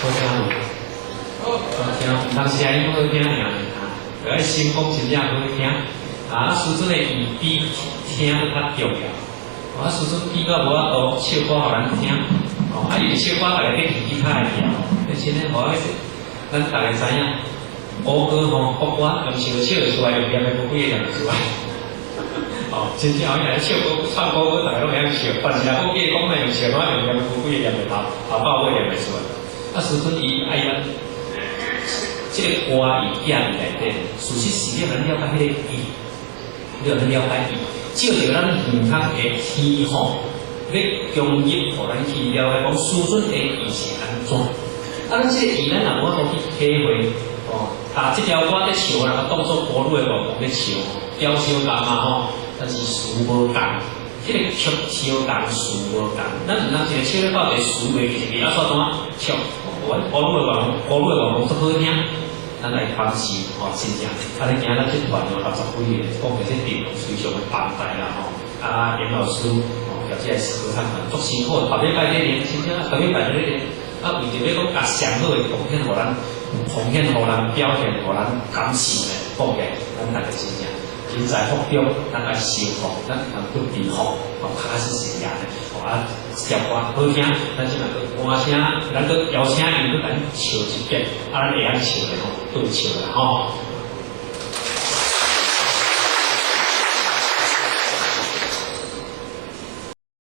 好听无？好听，唔通声音好听尔，就爱声讲真正好听。啊，师尊的语比听较重要。啊，师尊比较无法度唱歌互咱听。哦，啊，伊唱歌大家去吉他会调，而且呢，无咱大家知影，国歌吼国歌用唱唱出来，用念的无几个念出来。哦，真正好像唱歌唱国歌，大家拢会晓唱，但是若国语讲来用唱，我用念无几个念袂头尾念袂出来。啊，师尊伊爱咱。这个歌伊寄伫内底，事实是要咱了解迄个意，要咱了解意，照着咱耳孔的天吼，要融入，互咱去了解讲师尊的意是安怎。啊，咱这个意咱若无法度去体会，哦，这条歌在唱，人当作歌女的乐童咧唱，调相共嘛吼，但是词无共，迄个曲相共，词无共，咱毋通一个唱咧到一个词袂记，伊要怎唱？阮歌女的乐童足好听。咱来反思吼，真正，啊！你今仔这团哦，10几个，讲起这阵容非常的庞大啦吼。啊，严老师哦，或者是合唱团足辛苦，后礼拜这练，真正后礼拜这练，啊，为着要讲甲上好的贡献，互咱表现，互咱感示的贡献，咱大家真正人才福中，咱来修复，咱不平复，哦，开始是这样的，哦啊，条歌好听，咱即嘛个歌声，咱个邀请伊去咱唱一遍，啊，咱会晓唱的吼。对笑啦吼。